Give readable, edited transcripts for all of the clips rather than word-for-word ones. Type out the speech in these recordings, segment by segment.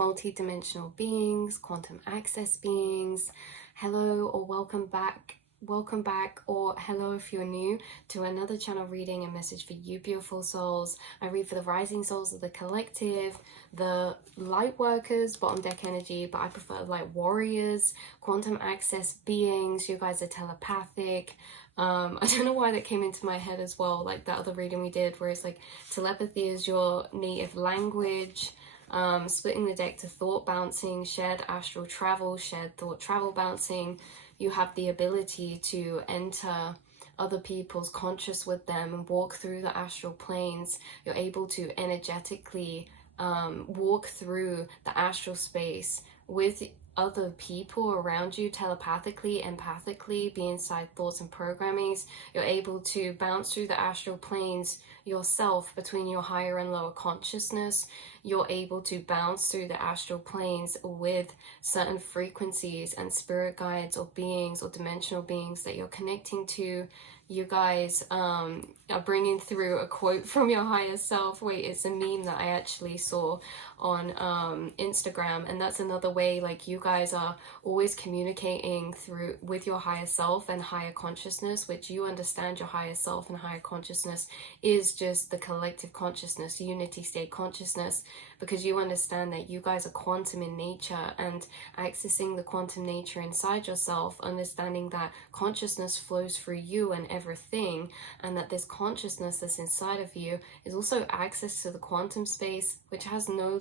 multi-dimensional beings, quantum access beings. Hello or welcome back, or hello if you're new to another channel reading and message for you beautiful souls. I read for the rising souls of the collective, the light workers, bottom deck energy, but I prefer light warriors, quantum access beings. You guys are telepathic. I don't know why that came into my head as well, like that other reading we did where it's like telepathy is your native language. Splitting the deck to thought bouncing, shared astral travel, shared thought travel bouncing. You have the ability to enter other people's conscious with them and walk through the astral planes. You're able to energetically walk through the astral space with other people around you, telepathically, empathically, be inside thoughts and programmings. You're able to bounce through the astral planes yourself between your higher and lower consciousness. You're able to bounce through the astral planes with certain frequencies and spirit guides or beings or dimensional beings that you're connecting to. You guys are bringing through a quote from your higher self. Wait, it's a meme that I actually saw on Instagram, and that's another way, like, you guys are always communicating through with your higher self and higher consciousness, which you understand your higher self and higher consciousness is just the collective consciousness, unity state consciousness, because you understand that you guys are quantum in nature, and accessing the quantum nature inside yourself, understanding that consciousness flows through you and everything, and that this consciousness that's inside of you is also access to the quantum space, which has no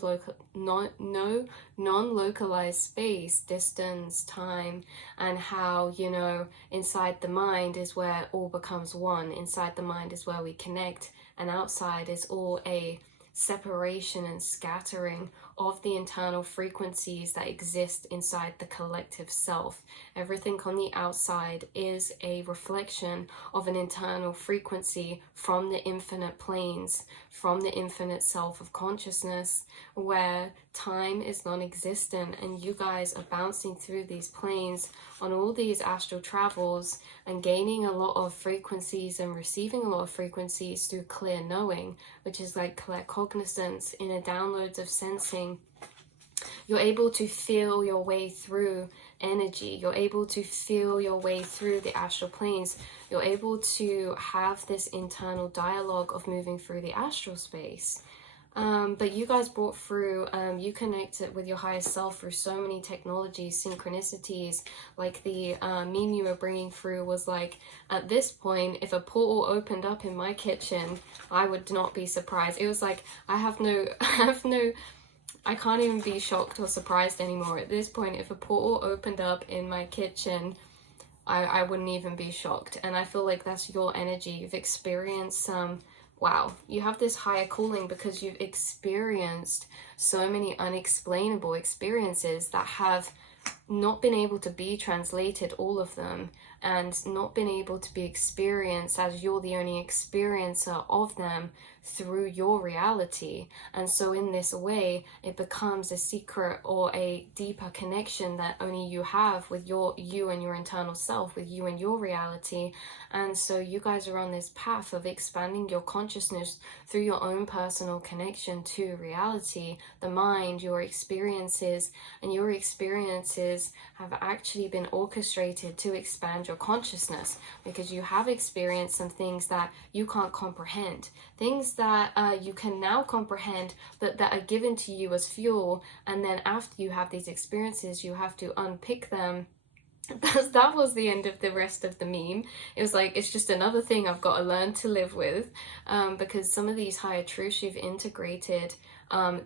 non-localized space, distance, time, and how, you know, inside the mind is where all becomes one. Inside the mind is where we connect, and outside is all a separation and scattering of the internal frequencies that exist inside the collective self. Everything on the outside is a reflection of an internal frequency from the infinite planes, from the infinite self of consciousness, where time is non-existent, and you guys are bouncing through these planes on all these astral travels and gaining a lot of frequencies and receiving a lot of frequencies through clear knowing, which is like clear cognizance, inner downloads of sensing. You're able to feel your way through energy. You're able to feel your way through the astral planes. You're able to have this internal dialogue of moving through the astral space. But you guys brought through, you connected with your higher self through so many technologies, synchronicities. Like the meme you were bringing through was like, at this point, if a portal opened up in my kitchen, I would not be surprised. It was like, I can't even be shocked or surprised anymore. At this point, if a portal opened up in my kitchen, I wouldn't even be shocked. And I feel like that's your energy. You've experienced some, wow, you have this higher calling because you've experienced so many unexplainable experiences that have not been able to be translated, all of them, and not been able to be experienced as you're the only experiencer of them through your reality. And so in this way, it becomes a secret or a deeper connection that only you have with you and your internal self, with you and your reality. And so you guys are on this path of expanding your consciousness through your own personal connection to reality, the mind, your experiences, and your experiences have actually been orchestrated to expand your consciousness, because you have experienced some things that you can't comprehend, things that you can now comprehend, but that are given to you as fuel, and then after you have these experiences, you have to unpick them. That was the end of the rest of the meme. It was like, it's just another thing I've got to learn to live with, because some of these higher truths you've integrated,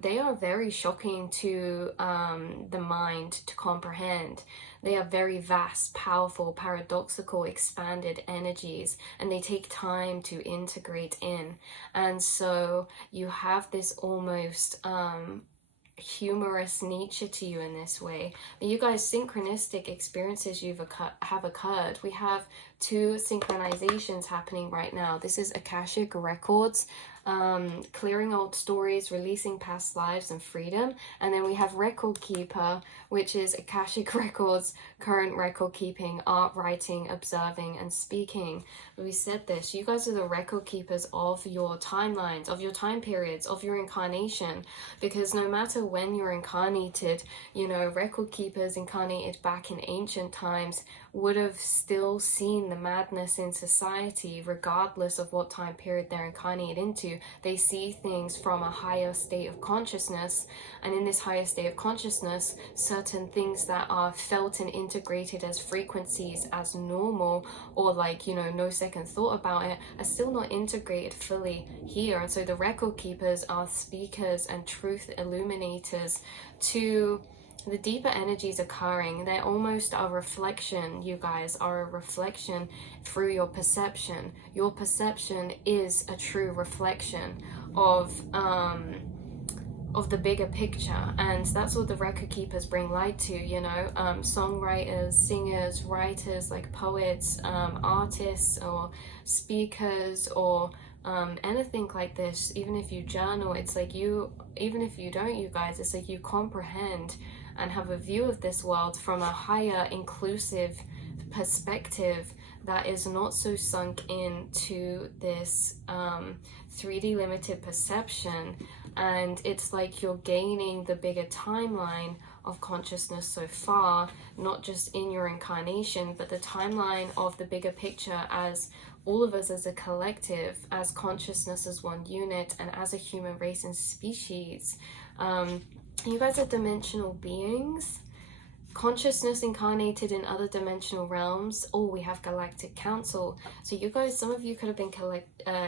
they are very shocking to the mind to comprehend. They are very vast, powerful, paradoxical, expanded energies, and they take time to integrate in. And so you have this almost humorous nature to you in this way. But you guys, synchronistic experiences have occurred. We have two synchronizations happening right now. This is Akashic Records. clearing old stories, releasing past lives, and freedom. And then we have Record Keeper, which is Akashic Records, current record keeping, art, writing, observing, and speaking. We said this, you guys are the record keepers of your timelines, of your time periods, of your incarnation, because no matter when you're incarnated, you know, record keepers incarnated back in ancient times would have still seen the madness in society regardless of what time period they're incarnated into. They see things from a higher state of consciousness, and in this higher state of consciousness, certain things that are felt and integrated as frequencies as normal, or like, you know, no second thought about it, are still not integrated fully here. And so the record keepers are speakers and truth illuminators to the deeper energies occurring. They're almost a reflection, you guys are a reflection through your perception. Your perception is a true reflection of the bigger picture, and that's what the record keepers bring light to, you know. Songwriters, singers, writers, like poets, artists or speakers, or anything like this. Even if you journal, it's like you, even if you don't, you guys, it's like you comprehend and have a view of this world from a higher inclusive perspective that is not so sunk into this 3D limited perception. And it's like you're gaining the bigger timeline of consciousness so far, not just in your incarnation, but the timeline of the bigger picture as all of us as a collective, as consciousness as one unit, and as a human race and species. You guys are dimensional beings, consciousness incarnated in other dimensional realms. Oh, we have Galactic Council. So you guys, some of you could have been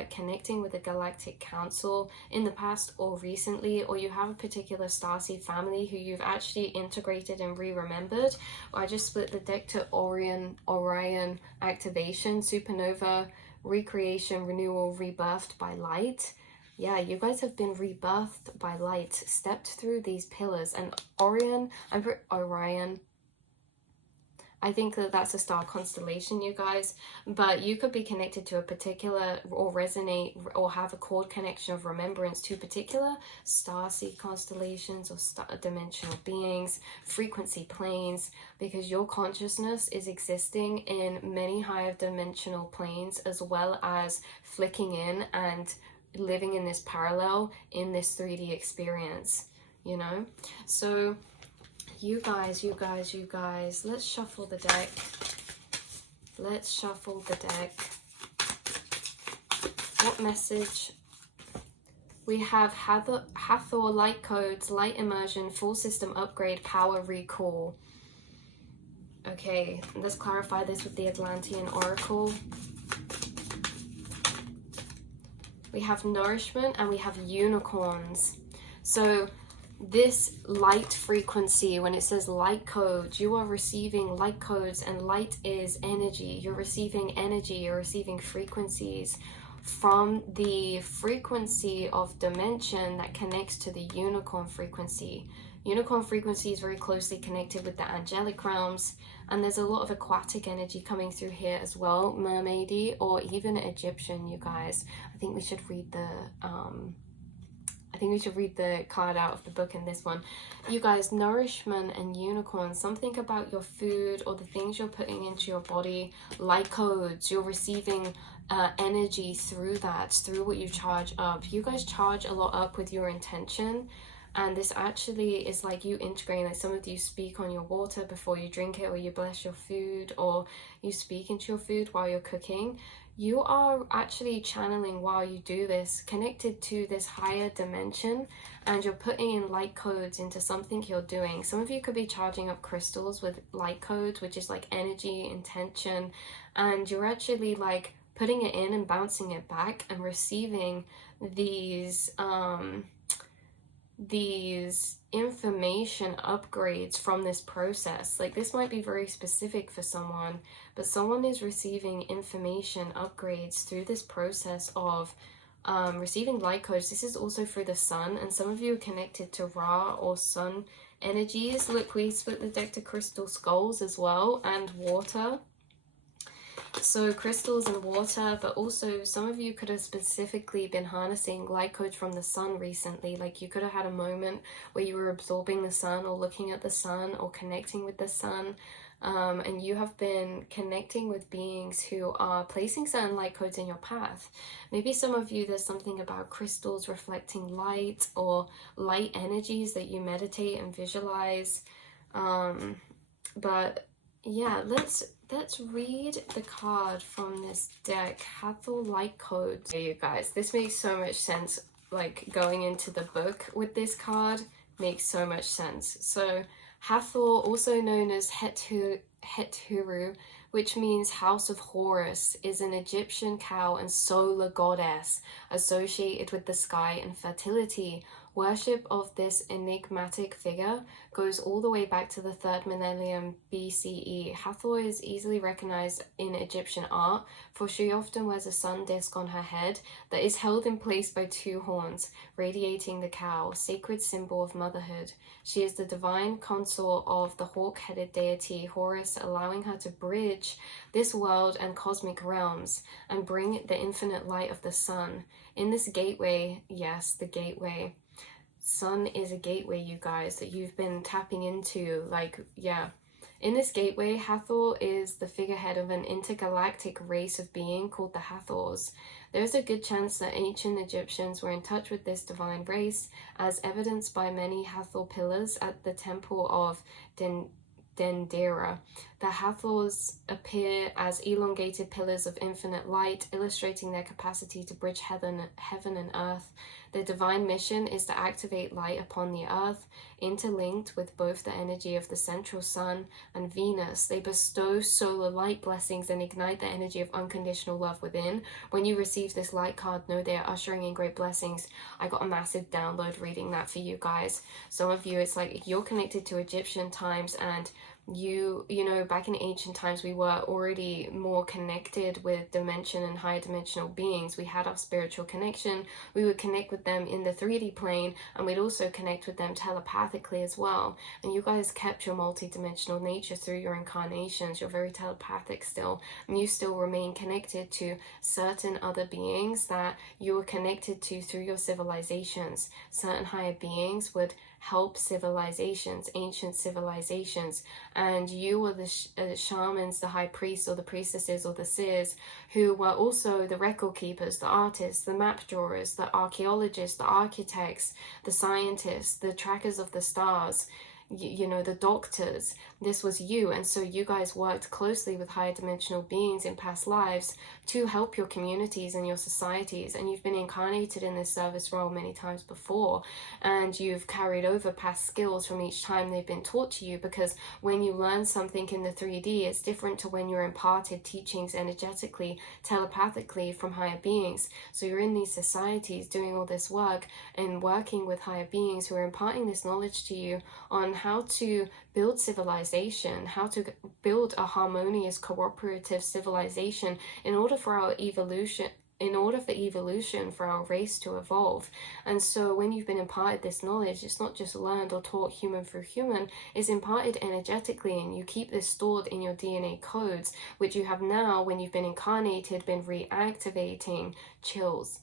connecting with the Galactic Council in the past or recently, or you have a particular starseed family who you've actually integrated and re-remembered. Or I just split the deck to Orion activation, supernova, recreation, renewal, rebirthed by light. Yeah, you guys have been rebirthed by light, stepped through these pillars. And Orion, Orion, I think that that's a star constellation, you guys. But you could be connected to a particular, or resonate, or have a chord connection of remembrance to particular starseed constellations or star dimensional beings, frequency planes, because your consciousness is existing in many higher dimensional planes, as well as flicking in and living in this parallel in this 3D experience, you know. So you guys, let's shuffle the deck. Let's shuffle the deck. What message? We have Hathor, light codes, light immersion, full system upgrade, power recall. Okay, let's clarify this with the Atlantean Oracle. We have nourishment and we have unicorns. So this light frequency, when it says light codes, you are receiving light codes, and light is energy. You're receiving energy, you're receiving frequencies from the frequency of dimension that connects to the unicorn frequency. Unicorn frequency is very closely connected with the angelic realms, and there's a lot of aquatic energy coming through here as well, mermaidy or even Egyptian, you guys. I think we should read the card out of the book in this one. You guys, nourishment and unicorn, something about your food or the things you're putting into your body, light codes, you're receiving energy through that, through what you charge up. You guys charge a lot up with your intention. And this actually is like you integrating, like some of you speak on your water before you drink it, or you bless your food, or you speak into your food while you're cooking. You are actually channeling while you do this, connected to this higher dimension, and you're putting in light codes into something you're doing. Some of you could be charging up crystals with light codes, which is like energy, intention, and you're actually like putting it in and bouncing it back and receiving these information upgrades from this process. Like this might be very specific for someone, but someone is receiving information upgrades through this process of receiving light codes. This is also through the sun, and some of you are connected to Ra or sun energies. Look, we split the deck to crystal skulls as well, and water. So crystals and water, but also some of you could have specifically been harnessing light codes from the sun recently. Like you could have had a moment where you were absorbing the sun or looking at the sun or connecting with the sun. And you have been connecting with beings who are placing certain light codes in your path. Maybe some of you, there's something about crystals reflecting light or light energies that you meditate and visualize. But yeah, let's read the card from this deck, Hathor Light Codes. Hey, you guys, this makes so much sense. Like going into the book with this card makes so much sense. So Hathor, also known as Hethuru, which means House of Horus, is an Egyptian cow and solar goddess associated with the sky and fertility. Worship of this enigmatic figure goes all the way back to the 3rd millennium BCE. Hathor is easily recognized in Egyptian art, for she often wears a sun disk on her head that is held in place by 2 horns, radiating the cow, sacred symbol of motherhood. She is the divine consort of the hawk-headed deity Horus, allowing her to bridge this world and cosmic realms and bring the infinite light of the sun. In this gateway, yes, the gateway, sun is a gateway, you guys, that you've been tapping into. Like, yeah, in this gateway, Hathor is the figurehead of an intergalactic race of being called the Hathors. There's a good chance that ancient Egyptians were in touch with this divine race, as evidenced by many Hathor pillars at the temple of Dendera. The Hathors appear as elongated pillars of infinite light, illustrating their capacity to bridge heaven and earth. Their divine mission is to activate light upon the earth. Interlinked with both the energy of the central sun and Venus, they bestow solar light blessings and ignite the energy of unconditional love within. When you receive this light card, know they are ushering in great blessings. I got a massive download reading that for you guys. Some of you, it's like you're connected to Egyptian times, and you know, back in ancient times, we were already more connected with dimension and higher dimensional beings. We had our spiritual connection. We would connect with them in the 3D plane, and we'd also connect with them telepathically as well. And you guys kept your multi-dimensional nature through your incarnations. You're very telepathic still, and you still remain connected to certain other beings that you were connected to through your civilizations. Certain higher beings would help civilizations, ancient civilizations, and you were the shamans, the high priests or the priestesses or the seers, who were also the record keepers, the artists, the map drawers, the archaeologists, the architects, the scientists, the trackers of the stars, you know, the doctors. This was you. And so you guys worked closely with higher dimensional beings in past lives to help your communities and your societies, and you've been incarnated in this service role many times before, and you've carried over past skills from each time they've been taught to you, because when you learn something in the 3D, it's different to when you're imparted teachings energetically, telepathically from higher beings. So you're in these societies doing all this work and working with higher beings who are imparting this knowledge to you on how to build civilization, how to build a harmonious, cooperative civilization in order for our evolution, for our race to evolve. And so when you've been imparted this knowledge, it's not just learned or taught human through human, it's imparted energetically, and you keep this stored in your DNA codes, which you have now, when you've been incarnated, been reactivating. Chills.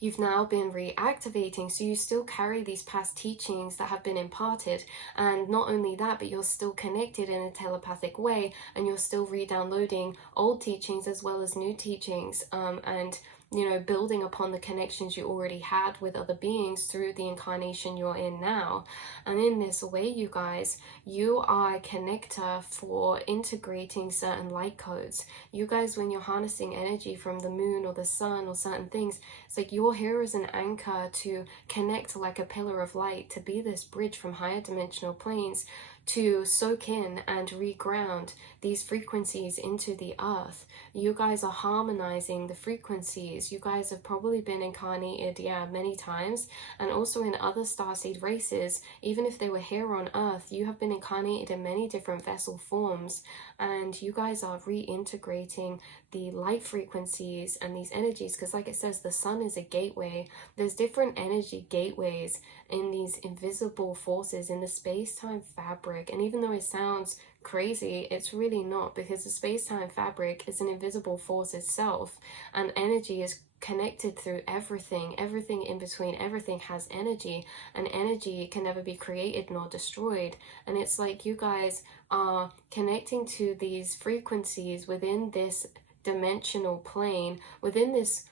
You've now been reactivating, so you still carry these past teachings that have been imparted, and not only that, but you're still connected in a telepathic way, and you're still re-downloading old teachings as well as new teachings, and you know, building upon the connections you already had with other beings through the incarnation you're in now. And in this way, you guys, you are a connector for integrating certain light codes. You guys, when you're harnessing energy from the moon or the sun or certain things, it's like you're here as an anchor to connect like a pillar of light, to be this bridge from higher dimensional planes to soak in and reground these frequencies into the earth. You guys are harmonizing the frequencies. You guys have probably been incarnated, many times, and also in other starseed races. Even if they were here on earth, you have been incarnated in many different vessel forms, and you guys are reintegrating the light frequencies and these energies, because like it says, the sun is a gateway. There's different energy gateways in these invisible forces in the space-time fabric fabric. And even though it sounds crazy, it's really not, because the space-time fabric is an invisible force itself, and energy is connected through everything in between. Everything has energy, and energy can never be created nor destroyed. And it's like you guys are connecting to these frequencies within this dimensional plane, within this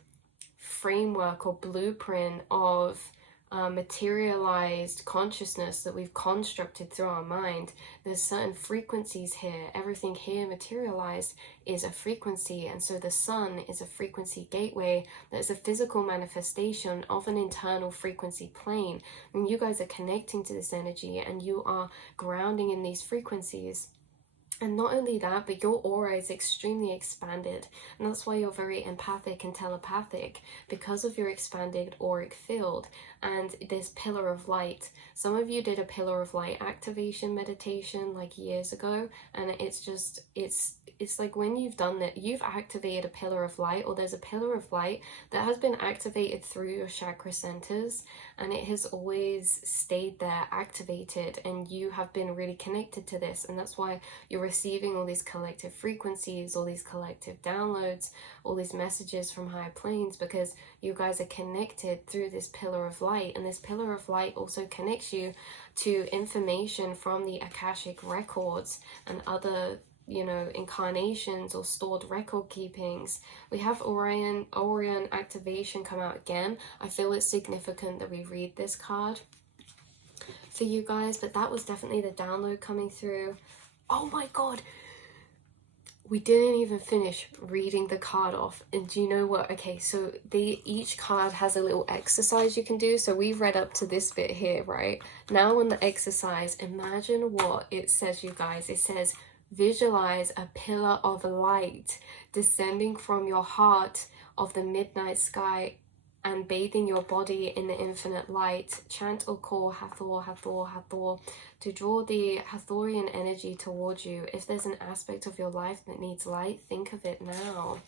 framework or blueprint of materialized consciousness that we've constructed through our mind. There's certain frequencies here. Everything here materialized is a frequency, and so the sun is a frequency gateway that is a physical manifestation of an internal frequency plane. And you guys are connecting to this energy, and you are grounding in these frequencies. And not only that, but your aura is extremely expanded, and that's why you're very empathic and telepathic, because of your expanded auric field and this pillar of light. Some of you did a pillar of light activation meditation like years ago, and it's like when you've done that, you've activated a pillar of light, or there's a pillar of light that has been activated through your chakra centers, and it has always stayed there activated, and you have been really connected to this. And that's why you're receiving all these collective frequencies, all these collective downloads, all these messages from higher planes, because you guys are connected through this pillar of light. And this pillar of light also connects you to information from the Akashic records and other, you know, incarnations or stored record keepings. We have Orion activation come out again. I feel it's significant that we read this card for you guys, but that was definitely the download coming through. Oh my god, we didn't even finish reading the card off. And do you know what? Okay, so each card has a little exercise you can do. So we've read up to this bit here, right? Now on the exercise, imagine what it says, you guys. It says, visualize a pillar of light descending from your heart of the midnight sky and bathing your body in the infinite light. Chant or call Hathor, Hathor, Hathor to draw the Hathorian energy towards you. If there's an aspect of your life that needs light, think of it now.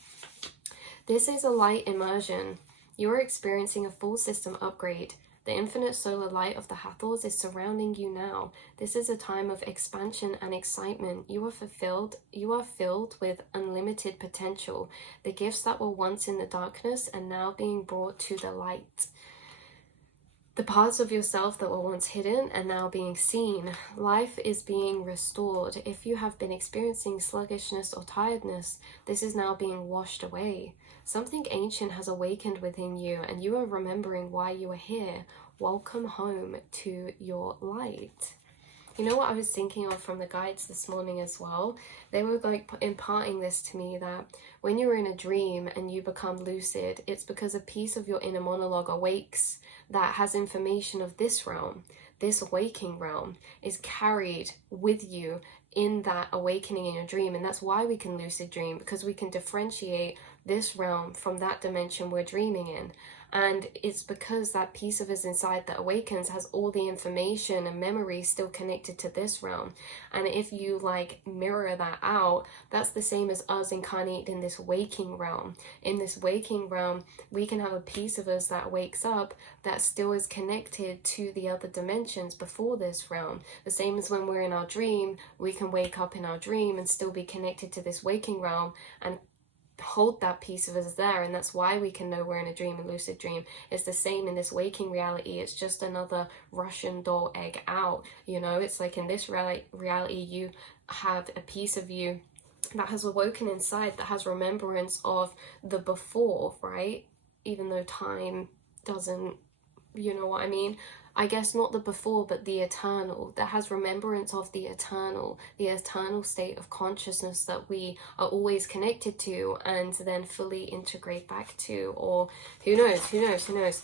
This is a light immersion. You're experiencing a full system upgrade. The infinite solar light of the Hathors is surrounding you now. This is a time of expansion and excitement. You are filled with unlimited potential. The gifts that were once in the darkness are now being brought to the light. The parts of yourself that were once hidden are now being seen. Life is being restored. If you have been experiencing sluggishness or tiredness, this is now being washed away. Something ancient has awakened within you, and you are remembering why you are here. Welcome home to your light. You know what I was thinking of from the guides this morning as well? They were like imparting this to me, that when you're in a dream and you become lucid, it's because a piece of your inner monologue awakes that has information of this realm. This waking realm is carried with you in that awakening in your dream. And that's why we can lucid dream, because we can differentiate this realm from that dimension we're dreaming in. And it's because that piece of us inside that awakens has all the information and memory still connected to this realm. And if you like mirror that out, that's the same as us incarnated in this waking realm. In this waking realm, we can have a piece of us that wakes up that still is connected to the other dimensions before this realm. The same as when we're in our dream, we can wake up in our dream and still be connected to this waking realm and hold that piece of us there. And that's why we can know we're in a dream and lucid dream. It's the same in this waking reality. It's just another Russian doll egg out, you know. It's like in this reality you have a piece of you that has awoken inside, that has remembrance of the before, right? Even though time doesn't, you know what I mean? I guess not the before, but the eternal, that has remembrance of the eternal state of consciousness that we are always connected to and then fully integrate back to, or who knows.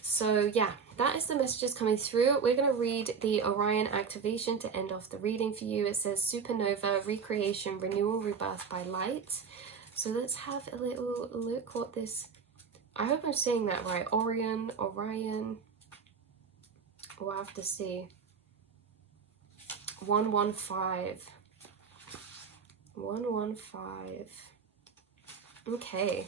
So yeah, that is the messages coming through. We're going to read the Orion activation to end off the reading for you. It says supernova, recreation, renewal, rebirth by light. So let's have a little look what this, I hope I'm saying that right, Orion. We'll have to see. 115. Okay.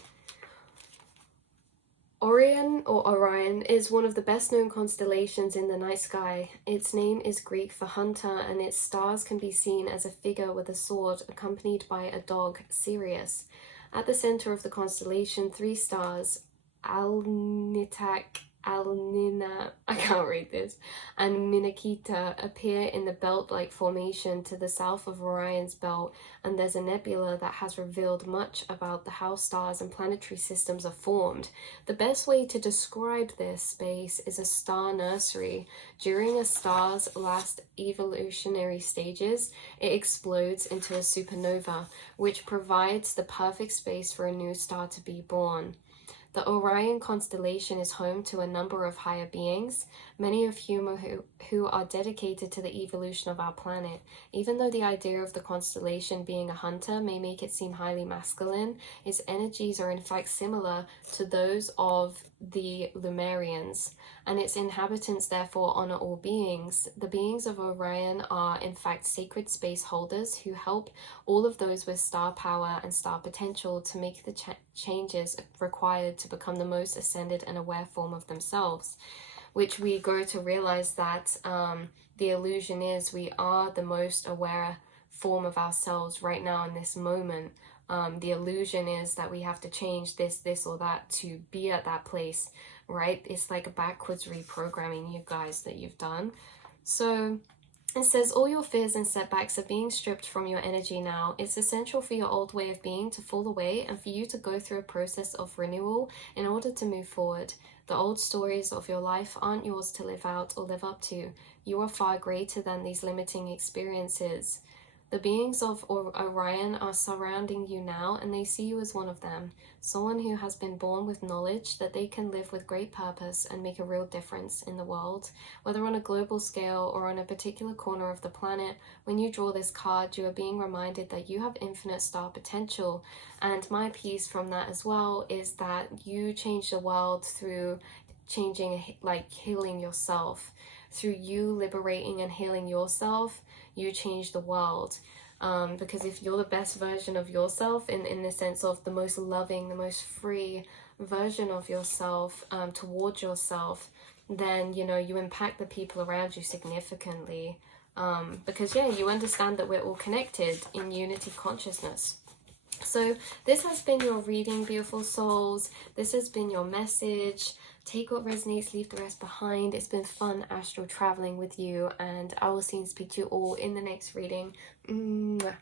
Orion, or Orion, is one of the best known constellations in the night sky. Its name is Greek for hunter, and its stars can be seen as a figure with a sword accompanied by a dog, Sirius. At the center of the constellation, three stars, Alnitak, Alnina, I can't read this, and Minakita appear in the belt-like formation to the south of Orion's belt, and there's a nebula that has revealed much about how stars and planetary systems are formed. The best way to describe this space is a star nursery. During a star's last evolutionary stages, it explodes into a supernova, which provides the perfect space for a new star to be born. The Orion constellation is home to a number of higher beings, many of whom who are dedicated to the evolution of our planet. Even though the idea of the constellation being a hunter may make it seem highly masculine, its energies are in fact similar to those of the Lemurians, and its inhabitants therefore honor all beings. The beings of Orion are in fact sacred space holders who help all of those with star power and star potential to make the changes required to become the most ascended and aware form of themselves, which we go to realize that the illusion is we are the most aware form of ourselves right now in this moment. The illusion is that we have to change this, or that to be at that place, right? It's like a backwards reprogramming, you guys, that you've done. So it says, all your fears and setbacks are being stripped from your energy now. It's essential for your old way of being to fall away and for you to go through a process of renewal in order to move forward. The old stories of your life aren't yours to live out or live up to. You are far greater than these limiting experiences. The beings of Orion are surrounding you now, and they see you as one of them, someone who has been born with knowledge that they can live with great purpose and make a real difference in the world. Whether on a global scale or on a particular corner of the planet, when you draw this card, you are being reminded that you have infinite star potential. And my piece from that as well is that you change the world through changing, like healing yourself. Through you liberating and healing yourself, you change the world. Because if you're the best version of yourself, in the sense of the most loving, the most free version of yourself towards yourself, then you impact the people around you significantly. Because you understand that we're all connected in unity consciousness. So this has been your reading, beautiful souls. This has been your message. Take what resonates, leave the rest behind. It's been fun astral traveling with you, and I will see and speak to you all in the next reading. Mwah.